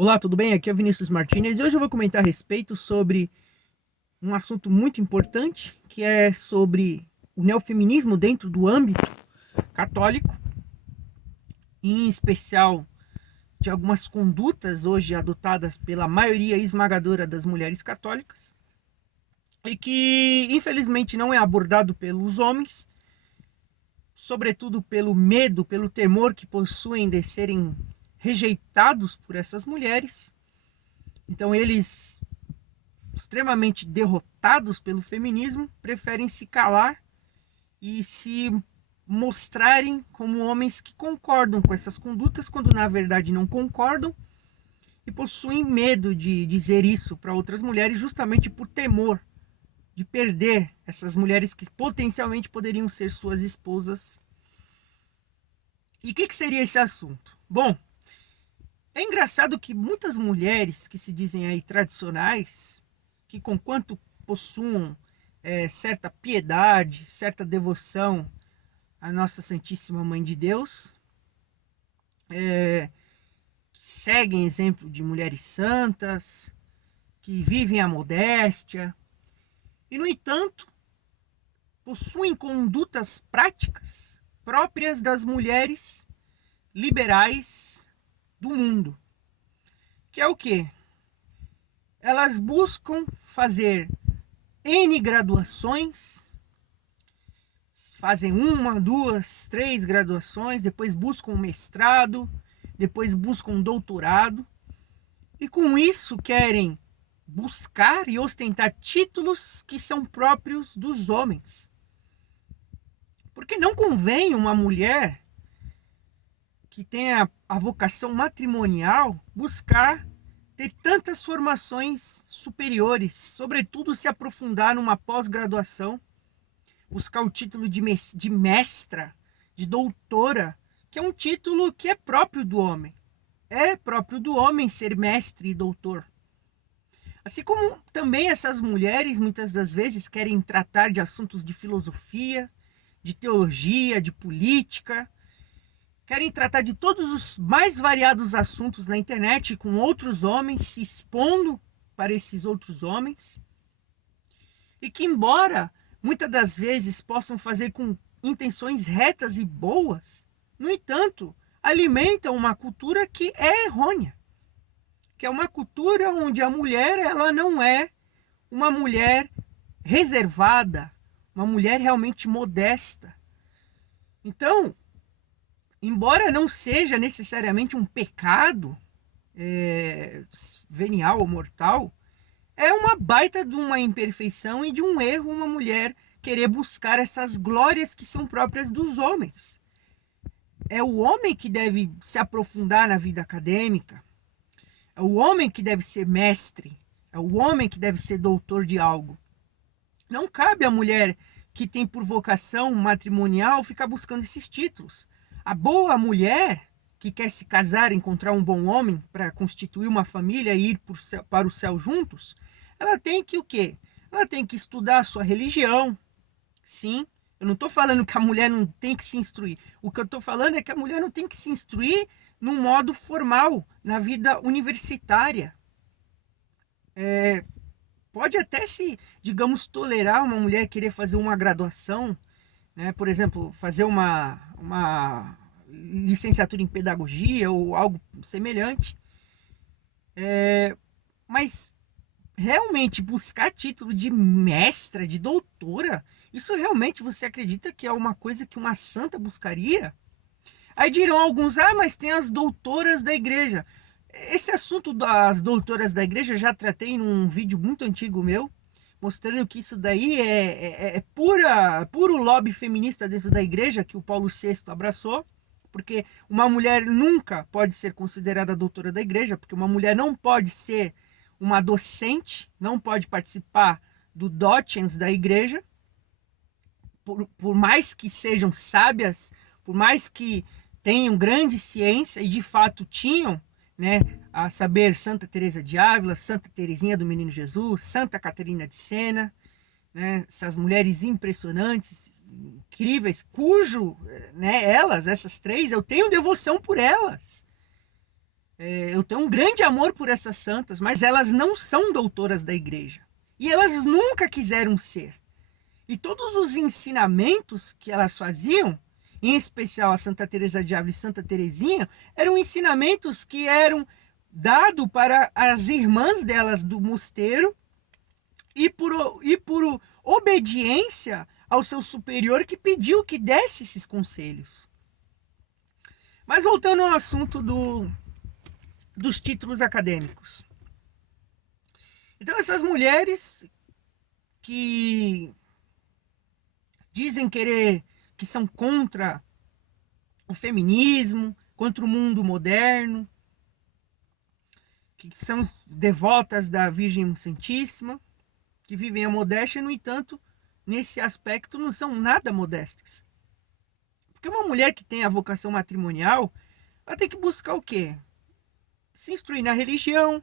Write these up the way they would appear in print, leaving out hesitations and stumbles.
Olá, tudo bem? Aqui é o Vinícius Martinez e hoje eu vou comentar a respeito sobre um assunto muito importante, que é sobre o neofeminismo dentro do âmbito católico, em especial de algumas condutas hoje adotadas pela maioria esmagadora das mulheres católicas e que infelizmente não é abordado pelos homens, sobretudo pelo medo, pelo temor que possuem de serem rejeitados por essas mulheres. Então eles, extremamente derrotados pelo feminismo, preferem se calar e se mostrarem como homens que concordam com essas condutas, quando na verdade não concordam, e possuem medo de dizer isso para outras mulheres, justamente por temor de perder essas mulheres que potencialmente poderiam ser suas esposas. E o que seria esse assunto? Bom, é engraçado que muitas mulheres que se dizem aí tradicionais, que conquanto possuam certa piedade, certa devoção à Nossa Santíssima Mãe de Deus, que seguem exemplo de mulheres santas, que vivem a modéstia, e no entanto possuem condutas práticas próprias das mulheres liberais do mundo, que é o quê? Elas buscam fazer N graduações, fazem uma, duas, três graduações, depois buscam um mestrado, depois buscam um doutorado, e com isso querem buscar e ostentar títulos que são próprios dos homens. Porque não convém uma mulher que tenha a vocação matrimonial buscar ter tantas formações superiores, sobretudo se aprofundar numa pós-graduação, buscar o título de mestra, de doutora, que é um título que é próprio do homem. É próprio do homem ser mestre e doutor. Assim como também essas mulheres, muitas das vezes, querem tratar de assuntos de filosofia, de teologia, de política, querem tratar de todos os mais variados assuntos na internet com outros homens, se expondo para esses outros homens, e que, embora muitas das vezes possam fazer com intenções retas e boas, no entanto, alimentam uma cultura que é errônea, que é uma cultura onde a mulher ela não é uma mulher reservada, uma mulher realmente modesta. Então, embora não seja necessariamente um pecado venial ou mortal, é uma baita de uma imperfeição e de um erro uma mulher querer buscar essas glórias que são próprias dos homens. É o homem que deve se aprofundar na vida acadêmica, é o homem que deve ser mestre, é o homem que deve ser doutor de algo. Não cabe à mulher que tem por vocação matrimonial ficar buscando esses títulos. A boa mulher que quer se casar, encontrar um bom homem para constituir uma família e ir para o céu juntos, ela tem que o quê? Ela tem que estudar a sua religião. Sim, eu não estou falando que a mulher não tem que se instruir. O que eu estou falando é que a mulher não tem que se instruir num modo formal, na vida universitária. Pode até se, digamos, tolerar uma mulher querer fazer uma graduação, né? Por exemplo, fazer uma licenciatura em pedagogia ou algo semelhante. Mas realmente buscar título de mestra, de doutora, isso realmente você acredita que é uma coisa que uma santa buscaria? Aí dirão alguns, mas tem as doutoras da igreja. Esse assunto das doutoras da igreja já tratei num vídeo muito antigo meu, mostrando que isso daí é puro lobby feminista dentro da igreja que o Paulo VI abraçou, porque uma mulher nunca pode ser considerada doutora da igreja, porque uma mulher não pode ser uma docente, não pode participar do docens da igreja, por mais que sejam sábias, por mais que tenham grande ciência, e de fato tinham, né, a saber, Santa Teresa de Ávila, Santa Teresinha do Menino Jesus, Santa Catarina de Sena, né, essas mulheres impressionantes, incríveis, cujo, né, essas três, eu tenho devoção por elas. Eu tenho um grande amor por essas santas, mas elas não são doutoras da igreja. E elas nunca quiseram ser. E todos os ensinamentos que elas faziam, em especial a Santa Teresa de Ávila e Santa Teresinha, eram ensinamentos que eram dados para as irmãs delas do mosteiro e por obediência ao seu superior que pediu que desse esses conselhos. Mas voltando ao assunto dos títulos acadêmicos. Então essas mulheres que dizem que são contra o feminismo, contra o mundo moderno, que são devotas da Virgem Santíssima, que vivem a modéstia, no entanto, nesse aspecto não são nada modestas. Porque uma mulher que tem a vocação matrimonial, ela tem que buscar o quê? Se instruir na religião,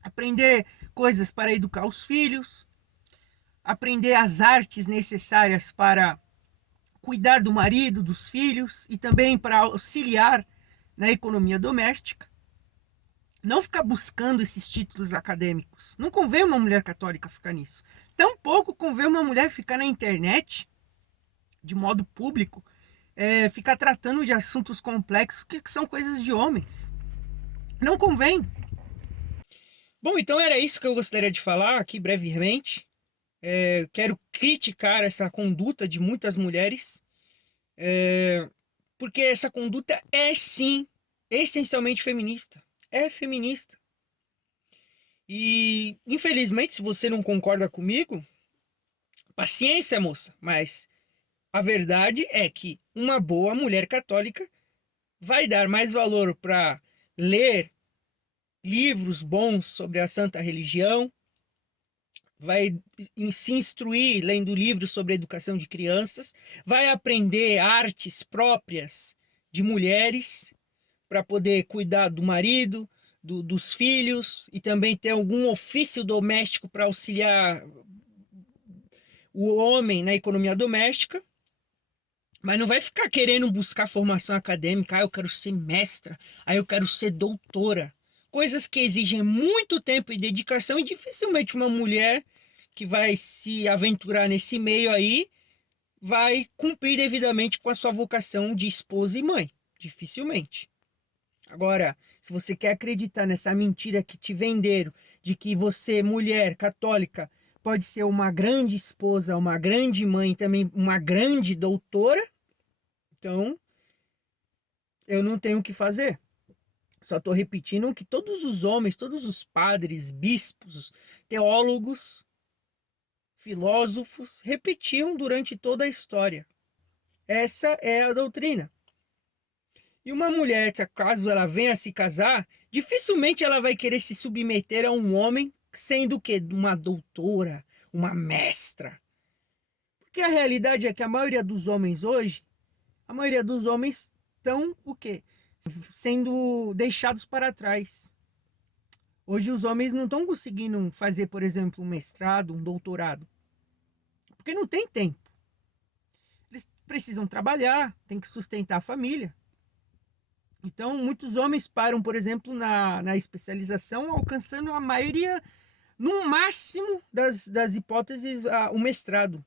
aprender coisas para educar os filhos, aprender as artes necessárias para cuidar do marido, dos filhos e também para auxiliar na economia doméstica. Não ficar buscando esses títulos acadêmicos. Não convém uma mulher católica ficar nisso. Tampouco convém uma mulher ficar na internet, de modo público, ficar tratando de assuntos complexos que são coisas de homens. Não convém. Bom, então era isso que eu gostaria de falar aqui brevemente. Quero criticar essa conduta de muitas mulheres, porque essa conduta é sim essencialmente feminista. É feminista. E infelizmente, se você não concorda comigo, paciência, moça, mas a verdade é que uma boa mulher católica vai dar mais valor para ler livros bons sobre a santa religião, vai se instruir lendo livros sobre a educação de crianças, vai aprender artes próprias de mulheres para poder cuidar do marido, dos filhos e também ter algum ofício doméstico para auxiliar o homem na economia doméstica. Mas não vai ficar querendo buscar formação acadêmica. Eu quero ser mestra, eu quero ser doutora. Coisas que exigem muito tempo e dedicação, e dificilmente uma mulher que vai se aventurar nesse meio aí vai cumprir devidamente com a sua vocação de esposa e mãe. Dificilmente. Agora, se você quer acreditar nessa mentira que te venderam, de que você, mulher católica, pode ser uma grande esposa, uma grande mãe, também uma grande doutora, então eu não tenho o que fazer. Só estou repetindo o que todos os homens, todos os padres, bispos, teólogos, filósofos repetiam durante toda a história. Essa é a doutrina. E uma mulher, caso ela venha a se casar, dificilmente ela vai querer se submeter a um homem sendo o quê? Uma doutora, uma mestra. Porque a realidade é que a maioria dos homens hoje, a maioria dos homens estão o quê? Sendo deixados para trás. Hoje os homens não estão conseguindo fazer, por exemplo, um mestrado, um doutorado. Porque não tem tempo. Eles precisam trabalhar, tem que sustentar a família. Então, muitos homens param, por exemplo, na especialização, alcançando a maioria, no máximo das hipóteses, o mestrado.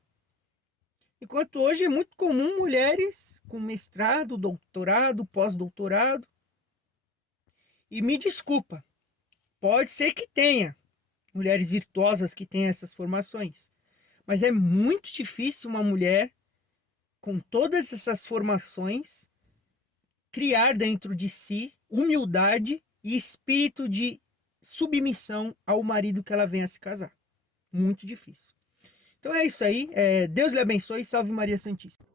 Enquanto hoje é muito comum mulheres com mestrado, doutorado, pós-doutorado. E me desculpa, pode ser que tenha mulheres virtuosas que tenham essas formações. Mas é muito difícil uma mulher com todas essas formações criar dentro de si humildade e espírito de submissão ao marido que ela venha a se casar. Muito difícil. Então é isso aí. Deus lhe abençoe e salve Maria Santíssima.